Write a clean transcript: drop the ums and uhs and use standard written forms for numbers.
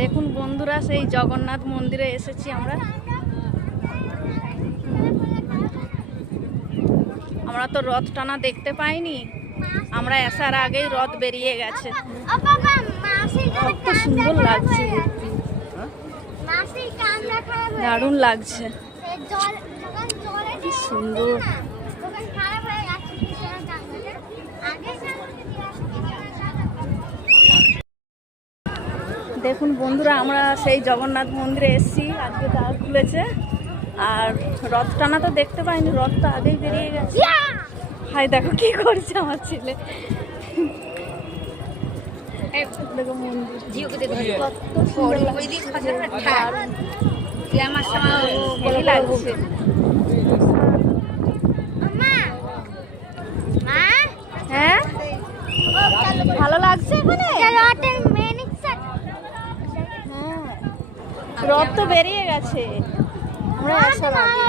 দেখুন বন্ধুরা, সেই জগন্নাথ মন্দিরে এসেছি আমরা। আমরা তো রথ টানা দেখতে পাইনি, আমরা আসার আগেই রথ বেরিয়ে গেছে। কত সুন্দর লাগছে, দারুণ লাগছে, কি সুন্দর। দেখুন বন্ধুরা, আমরা সেই জগন্নাথ মন্দিরে এসেছি, আজকে দ্বার খুলেছে। আর রথ টানা তো দেখতে পাইনি, রথটা আগেই বেরিয়ে গেছে। হাই দেখো কি করছে আমার ছেলে। দেখো মন্দির কত সুন্দর লাগছে। হ্যাঁ ভালো লাগছে এখানে। রথ তো বেরিয়ে গেছে, আমরা আসার আগে।